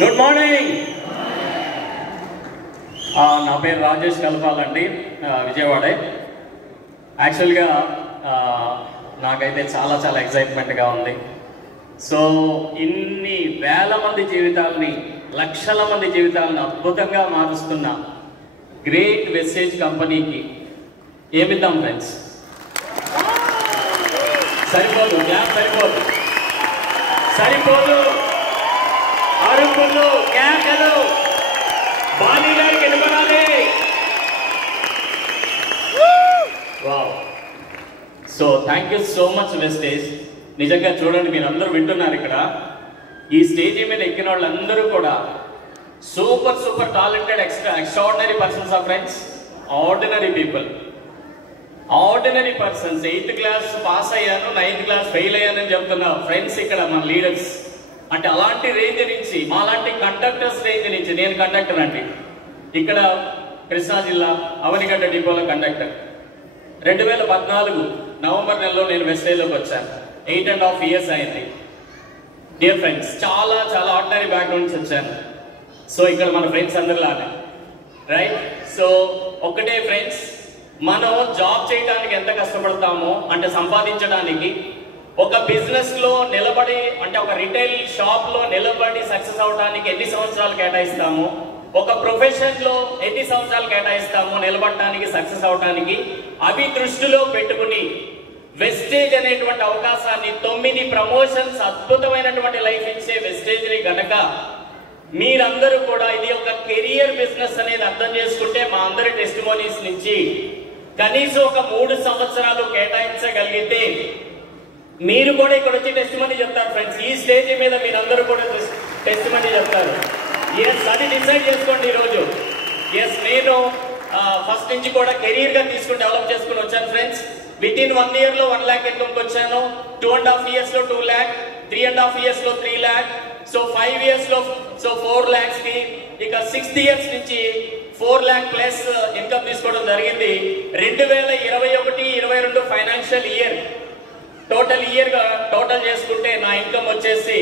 Good morning. నా పేరు రాజేష్ కల్పాలండి, విజయవాడే. యాక్చువల్గా నాకైతే చాలా చాలా ఎక్సైట్మెంట్గా ఉంది. సో ఇన్ని వేల మంది జీవితాలని, లక్షల మంది జీవితాలను అద్భుతంగా మారుస్తున్న గ్రేట్ వెస్టేజ్ కంపెనీకి ఏమిద్దాం ఫ్రెండ్స్? సరిపోదు, గ్యాప్ సరిపోదు, సరిపోదు. అరుపులు, కేకలు బాలీ గారికి వినపడాలి. Wow. So thank you so much Vestige. నిజంగా చూడండి, మీరు అందరూ వింటున్నారు ఇక్కడ. ఈ స్టేజీ మీద ఎక్కిన వాళ్ళందరూ కూడా super super talented, extraordinary persons of friends. Ordinary people, ordinary persons. 8th class pass అయ్యాను, 9th క్లాస్ ఫెయిల్ అయ్యానని చెప్తున్నా ఫ్రెండ్స్ ఇక్కడ మన లీడర్స్. అంటే అలాంటి రేంజ్ నుంచి, మాలాంటి కండక్టర్స్ రేంజ్ నుంచి. నేను కండక్టర్ అండి ఇక్కడ కృష్ణా జిల్లా అవనిగడ్డ డిపోలో కండక్టర్. 2014 నవంబర్ నెలలో నేను వెస్టేజ్లోకి వచ్చాను. 8.5 years అయింది. డియర్ ఫ్రెండ్స్, చాలా చాలా ఆర్డినరీ బ్యాక్గ్రౌండ్ నుంచి వచ్చాను. సో ఇక్కడ మన ఫ్రెండ్స్ అందరిలానే, రైట్? సో ఒకటే ఫ్రెండ్స్, మనం జాబ్ చేయడానికి ఎంత కష్టపడతామో, అంటే సంపాదించడానికి, ఒక బిజినెస్ లో నిలబడి, అంటే ఒక రిటైల్ షాప్ లో నిలబడి సక్సెస్ అవడానికి ఎన్ని సంవత్సరాలు కేటాయిస్తామో, ఒక ప్రొఫెషన్ లో ఎన్ని సంవత్సరాలు కేటాయిస్తామో నిలబడటానికి, సక్సెస్ అవడానికి, అవి దృష్టిలో పెట్టుకుని వెస్టేజ్ అనేటువంటి అవకాశాన్ని, 9 ప్రమోషన్స్, అద్భుతమైనటువంటి లైఫ్ ఇచ్చే వెస్టేజ్ ని గనక మీరందరూ కూడా ఇది ఒక కెరియర్ బిజినెస్ అనేది అర్థం చేసుకుంటే, మా అందరి టెస్టిమోనీస్ నుంచి కనీసం ఒక 3 సంవత్సరాలు కేటాయించగలిగితే మీరు కూడా ఇక్కడ వచ్చి టెస్టిమనీ చెప్తారు ఫ్రెండ్స్. ఈ స్టేజ్ మీద మీరందరూ కూడా టెస్టిమనీ చెప్తారు. ఎస్, అది డిసైడ్ చేసుకోండి ఈరోజు. ఎస్, నేను ఫస్ట్ నుంచి కూడా కెరీర్ గా తీసుకుని డెవలప్ చేసుకుని వచ్చాను ఫ్రెండ్స్. విత్ ఇన్ 1 year లో 1 lakh ఇన్కమ్ వచ్చాను. 2.5 years లో 2 lakh, 3.5 years లో 3 lakh, సో 5 years లో 4 lakhs కి, ఇక 6th years నుంచి 4 lakh ప్లస్ ఇన్కమ్ తీసుకోవడం జరిగింది. 2021-22 ఫైనాన్షియల్ ఇయర్ టోటల్ చేసుకుంటే నా ఇన్కమ్ వచ్చేసి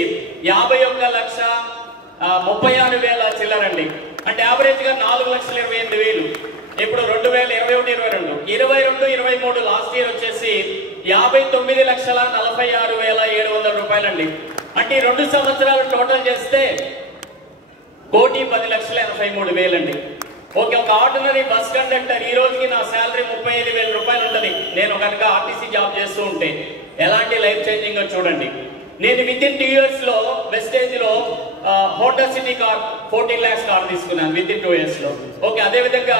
51,36,000 చిల్లరండి. అంటే యావరేజ్ గా 4,28,000. ఇప్పుడు 2021-22 లాస్ట్ ఇయర్ వచ్చేసి 59,46,700 రూపాయలండి. అంటే 2 సంవత్సరాలు టోటల్ చేస్తే 1,10,83,000 అండి. ఓకే, ఒక ఆర్డినరీ బస్ కండక్టర్ ఈ రోజుకి నా శాలరీ 35,000 రూపాయలు ఉంటుంది. నేను కనుక ఆర్టీసీ జాబ్ చేస్తూ ఉంటే ఎలాంటి లైఫ్ చేంజింగ్ చూడండి. నేను విత్ ఇన్ 2 years లో వెస్టేజ్ లో Honda city car 14 lakhs car తీసుకున్నాను విత్ ఇన్ 2 years లో. ఓకే, అదే విధంగా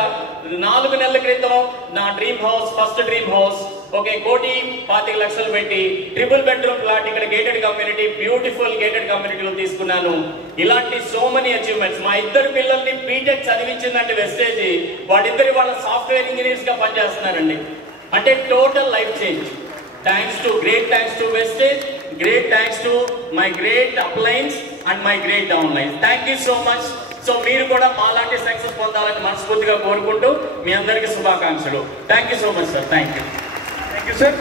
4 నెలల క్రితం నా dream house, first dream house, okay, 1,25,00,000 పెట్టి ట్రిపుల్ బెడ్రూమ్ ఫ్లాట్ ఇక్కడ గేటెడ్ కమ్యూనిటీ, బ్యూటిఫుల్ గేటెడ్ కమ్యూనిటీలో తీసుకున్నాను. ఇలాంటి సో మెనీ అచీవ్మెంట్స్. మా 2 పిల్లల్ని బీటెక్ చదివించిందండి వెస్టేజ్. వాళ్ళిద్దరు వాళ్ళ సాఫ్ట్వేర్ ఇంజనీర్స్ గా పనిచేస్తున్నారండి. అంటే total life change. Great thanks to Vestige, great thanks to my great uplines and my great downlines. Thank you so much. So మీరు కూడా మాలాంటి సక్సెస్ పొందాలని మనస్ఫూర్తిగా కోరుకుంటూ మీ అందరికీ శుభాకాంక్షలు. Thank you so much sir. Thank you sir.